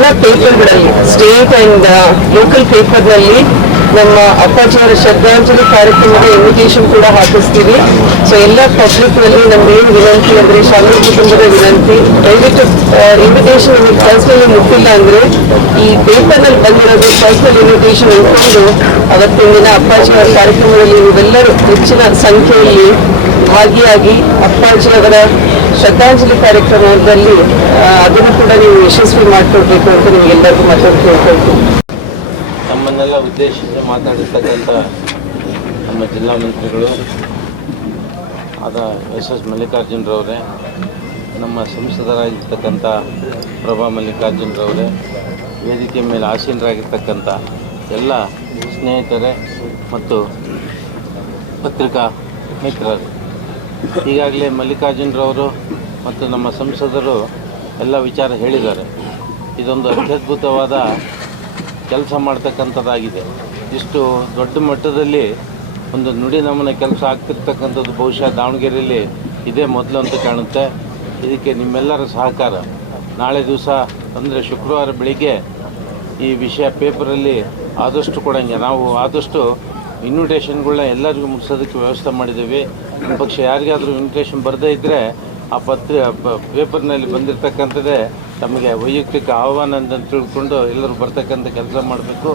ಎಲ್ಲ ಪೇಪರ್ಗಳಲ್ಲಿ state and local ಪೇಪರ್ನಲ್ಲಿ ನಮ್ಮ ಅಪ್ಪಾಜಿಯವರ ಶ್ರದ್ಧಾಂಜಲಿ ಕಾರ್ಯಕ್ರಮದ ಇನ್ವಿಟೇಷನ್ ಕೂಡ ಹಾಕಿಸ್ತೀವಿ. ಸೊ ಎಲ್ಲ ಪಬ್ಲಿಕ್ನಲ್ಲಿ ನಮ್ದೇನು ವಿನಂತಿ ಅಂದರೆ ಶಾಲೆ ಕುಟುಂಬದ ವಿನಂತಿ, ದಯವಿಟ್ಟು ಇನ್ವಿಟೇಷನ್ ನಿಮಗೆ ಪರ್ಸ್ನಲಿ ಮುಟ್ಟಿಲ್ಲ ಅಂದರೆ ಈ ಪೇಪರ್ನಲ್ಲಿ ಬಂದಿರೋದು ಪರ್ಸ್ನಲ್ ಇನ್ವಿಟೇಷನ್ ಇಟ್ಕೊಂಡು ಅವತ್ತಿನ ದಿನ ಅಪ್ಪಾಜಿಯವರ ಕಾರ್ಯಕ್ರಮದಲ್ಲಿ ನೀವೆಲ್ಲರೂ ಹೆಚ್ಚಿನ ಸಂಖ್ಯೆಯಲ್ಲಿ ಭಾಗಿಯಾಗಿ ಅಪ್ಪಾಜಿಯವರ ಶ್ರದ್ಧಾಂಜಲಿ ಕಾರ್ಯಕ್ರಮದಲ್ಲಿ ಅದನ್ನು ಕೂಡ ನೀವು ಯಶಸ್ವಿ ಮಾಡಿಕೊಡ್ಬೇಕು ಅಂತ ನಿಮಗೆಲ್ಲರಿಗೂ ಮಾತಾಡಿ ಕೇಳ್ಕೊಳ್ತೀನಿ. ನಮ್ಮನ್ನೆಲ್ಲ ಉದ್ದೇಶಿಸಿ ಮಾತಾಡಿರ್ತಕ್ಕಂಥ ನಮ್ಮ ಜಿಲ್ಲಾ ಮಂತ್ರಿಗಳು ಆದ ಎಸ್ ಮಲ್ಲಿಕಾರ್ಜುನರವರೇ, ನಮ್ಮ ಸಂಸದರಾಗಿರ್ತಕ್ಕಂಥ ಪ್ರಭಾ ಮಲ್ಲಿಕಾರ್ಜುನರವರೇ, ವೇದಿಕೆ ಮೇಲೆ ಆಸೀನರಾಗಿರ್ತಕ್ಕಂಥ ಎಲ್ಲ ಸ್ನೇಹಿತರೇ ಮತ್ತು ಪತ್ರಿಕಾ ಮಿತ್ರರು, ಈಗಾಗಲೇ ಮಲ್ಲಿಕಾರ್ಜುನರವರು ಮತ್ತು ನಮ್ಮ ಸಂಸದರು ಎಲ್ಲ ವಿಚಾರ ಹೇಳಿದ್ದಾರೆ. ಇದೊಂದು ಅತ್ಯದ್ಭುತವಾದ ಕೆಲಸ ಮಾಡ್ತಕ್ಕಂಥದ್ದಾಗಿದೆ. ಇಷ್ಟು ದೊಡ್ಡ ಮಟ್ಟದಲ್ಲಿ ಒಂದು ನುಡಿ ನಮೂನೆ ಕೆಲಸ ಆಗ್ತಿರ್ತಕ್ಕಂಥದ್ದು ಬಹುಶಃ ದಾವಣಗೆರೆಯಲ್ಲಿ ಇದೇ ಮೊದಲು ಅಂತ ಕಾಣುತ್ತೆ. ಇದಕ್ಕೆ ನಿಮ್ಮೆಲ್ಲರ ಸಹಕಾರ ನಾಳೆ ದಿವಸ ಅಂದರೆ ಶುಕ್ರವಾರ ಬೆಳಿಗ್ಗೆ ಈ ವಿಷಯ ಪೇಪರಲ್ಲಿ ಆದಷ್ಟು ಕೊಡಂಗೆ ನಾವು ಆದಷ್ಟು ಇನ್ವಿಟೇಷನ್ಗಳನ್ನ ಎಲ್ಲರಿಗೂ ಮುಗಿಸೋದಕ್ಕೆ ವ್ಯವಸ್ಥೆ ಮಾಡಿದ್ದೀವಿ. ನಮ್ಮ ಪಕ್ಷ ಯಾರಿಗಾದರೂ ಇನ್ವಿಟೇಷನ್ ಬರದೇ ಇದ್ದರೆ ಆ ಪೇಪರ್ನಲ್ಲಿ ಬಂದಿರತಕ್ಕಂಥದ್ದೇ ತಮಗೆ ವೈಯಕ್ತಿಕ ಆಹ್ವಾನ ಅಂತ ತಿಳ್ಕೊಂಡು ಎಲ್ಲರೂ ಬರ್ತಕ್ಕಂಥ ಕೆಲಸ ಮಾಡಬೇಕು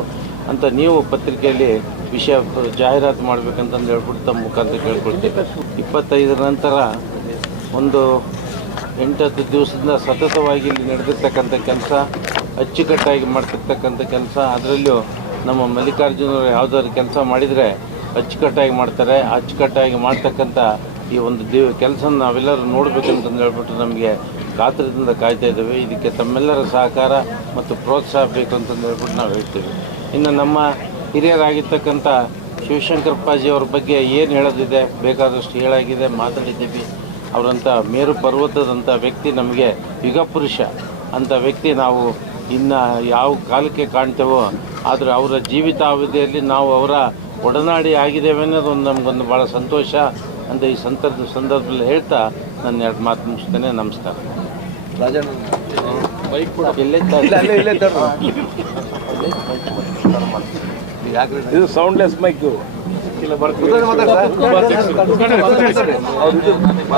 ಅಂತ ನೀವು ಪತ್ರಿಕೆಯಲ್ಲಿ ವಿಷಯ ಜಾಹೀರಾತು ಮಾಡಬೇಕಂತಂದು ಹೇಳ್ಬಿಟ್ಟು ತಮ್ಮ ಮುಖಾಂತರ ಕೇಳ್ಕೊಳ್ತೀವಿ. 25 ನಂತರ ಒಂದು 8-10 ದಿವಸದಿಂದ ಸತತವಾಗಿ ಇಲ್ಲಿ ನಡೆದಿರ್ತಕ್ಕಂಥ ಕೆಲಸ, ಅಚ್ಚುಕಟ್ಟಾಗಿ ಮಾಡ್ತಿರ್ತಕ್ಕಂಥ ಕೆಲಸ, ಅದರಲ್ಲೂ ನಮ್ಮ ಮಲ್ಲಿಕಾರ್ಜುನವರು ಯಾವುದಾದ್ರು ಕೆಲಸ ಮಾಡಿದರೆ ಅಚ್ಚುಕಟ್ಟಾಗಿ ಮಾಡ್ತಾರೆ. ಅಚ್ಚುಕಟ್ಟಾಗಿ ಮಾಡ್ತಕ್ಕಂಥ ಈ ಒಂದು ಕೆಲಸ ನಾವೆಲ್ಲರೂ ನೋಡಬೇಕಂತಂದು ಹೇಳ್ಬಿಟ್ಟು ನಮಗೆ ಕಾತರದಿಂದ ಕಾಯ್ತಾ ಇದ್ದೇವೆ. ಇದಕ್ಕೆ ತಮ್ಮೆಲ್ಲರ ಸಹಕಾರ ಮತ್ತು ಪ್ರೋತ್ಸಾಹ ಬೇಕು ಅಂತಂದು ಹೇಳ್ಬಿಟ್ಟು ನಾವು ಹೇಳ್ತೀವಿ. ಇನ್ನು ನಮ್ಮ ಹಿರಿಯರಾಗಿರ್ತಕ್ಕಂಥ ಶಿವಶಂಕರಪ್ಪಾಜಿಯವ್ರ ಬಗ್ಗೆ ಏನು ಹೇಳೋದಿದೆ, ಬೇಕಾದಷ್ಟು ಹೇಳಾಗಿದೆ, ಮಾತಾಡಿದ್ದೀವಿ. ಅವರಂಥ ಮೇರು ಪರ್ವತದಂಥ ವ್ಯಕ್ತಿ, ನಮಗೆ ಯುಗ ಪುರುಷ ಅಂಥ ವ್ಯಕ್ತಿ ನಾವು ಇನ್ನು ಯಾವ ಕಾಲಕ್ಕೆ ಕಾಣ್ತೇವೋ, ಆದರೆ ಅವರ ಜೀವಿತಾವಧಿಯಲ್ಲಿ ನಾವು ಅವರ ಒಡನಾಡಿ ಆಗಿದ್ದೇವೆ ಅನ್ನೋದು ನಮಗೊಂದು ಭಾಳ ಸಂತೋಷ ಅಂತ ಈ ಸಂದರ್ಭದಲ್ಲಿ ಹೇಳ್ತಾ ನನ್ನ 2 ಮಾತು ಮುಗಿಸ್ತೇನೆ. ನಮಸ್ಕಾರ. ಇದು ಸೌಂಡ್ಲೆಸ್ ಮೈಕ್.